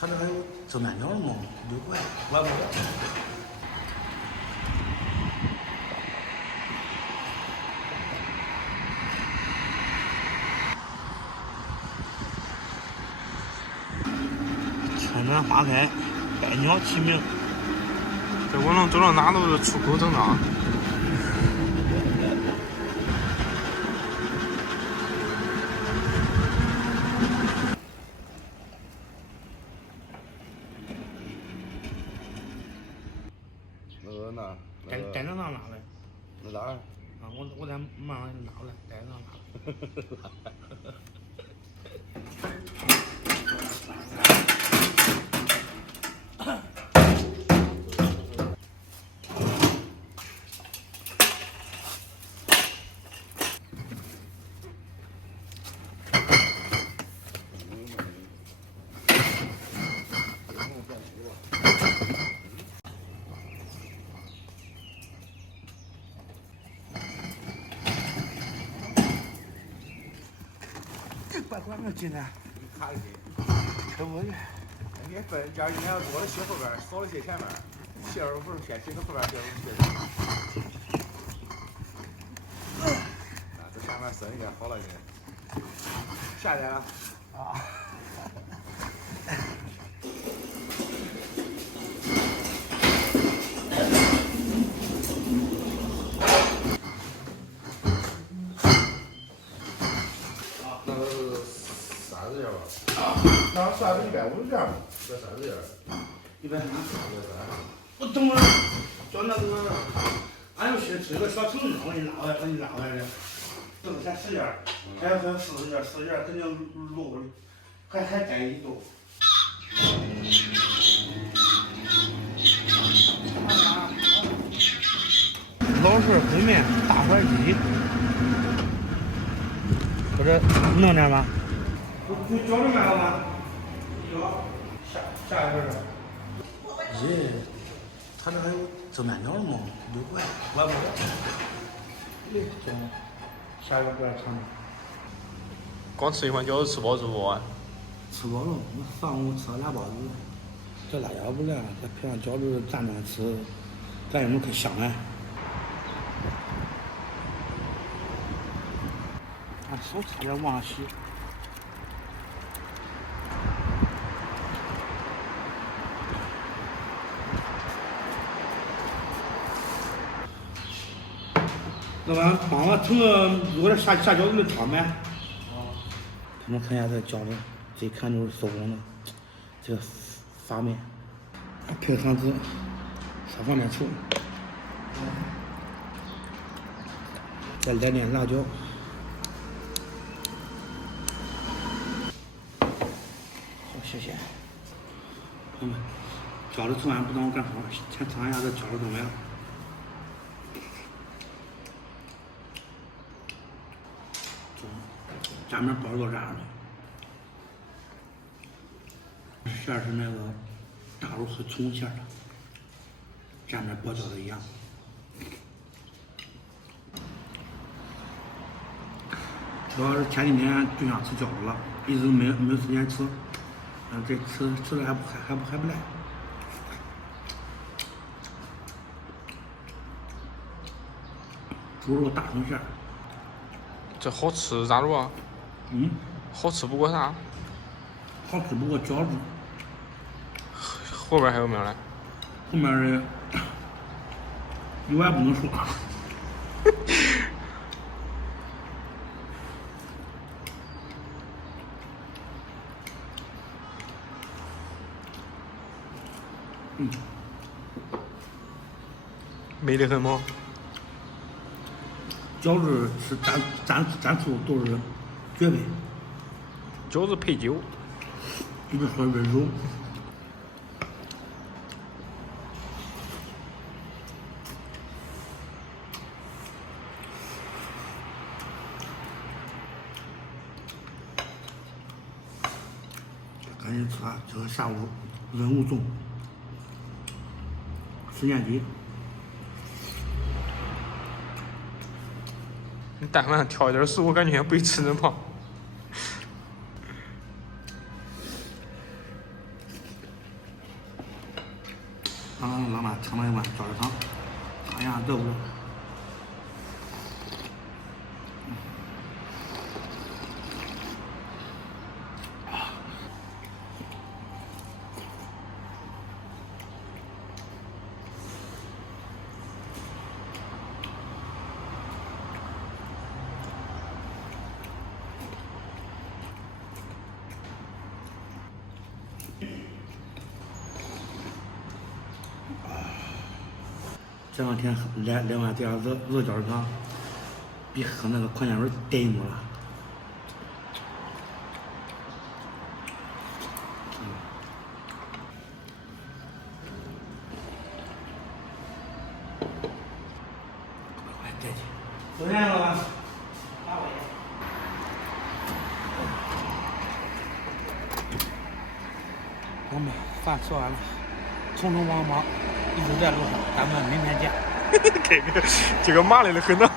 他这还有蒸面条吗？6块。我没有。春暖花开，百鸟齐鸣。这我能走到哪都是出口成章。带着拿来。那当然。啊，我再慢慢拿来，带着拿。把管子进来，卡进。可不的。你分家应该要多了些后边，少了些前面。线儿不是偏斜，这后边线是斜的。啊，这前面深一点好了点。下来了。啊。那都是30件吧？那算是150件吧？130件。130。130。我等会儿叫那个，俺要去吃个小城市，我给你拉回来的。这个才10件，还有40件，40件肯定录，还带一兜。老式烩面大盘鸡，或者弄点吧。就饺子面了吗？有。下一份儿。咦，他这还有蒸面条吗？6块。我没有。行，下一个不要尝尝。光吃一碗饺子吃饱住不完。吃饱了，我上午吃了2包子。这辣椒不凉，再配上饺子蘸蘸吃，咱有没有可香哎？俺手差点忘了洗。老板，帮我盛个有点下饺子的汤呗。他们看一下这饺子，这一看就是手工的，这个发面，配上子小方便醋，再来点辣椒。好，谢谢。朋友们，饺子吃完不等我干活，先尝一下这饺子怎么样？下面包到这样的，馅儿是那个大肉和葱馅的，下面包饺子一样。主要是前几天就想吃饺子了，一直没有时间吃，这吃的还不赖。猪肉大葱馅儿，这好吃咋着啊？好吃不过啥？好吃不过饺子。后边还有没有嘞？后面的有俺不能说。美得很吗？饺子是蘸醋都是绝配。饺子配酒，一边喝一边揉。赶紧吃啊！这个下午任务重，时间紧。你但凡挑一点食，我感觉也不会吃那么胖。老板盛了一碗枣子汤，尝一下这味。这两天来碗这样肉饺子汤，比喝那个矿泉水带劲多了。快再见。昨天老板，我们饭吃完了，匆匆忙忙一直在路上，咱们明天见。这个马累的很呐。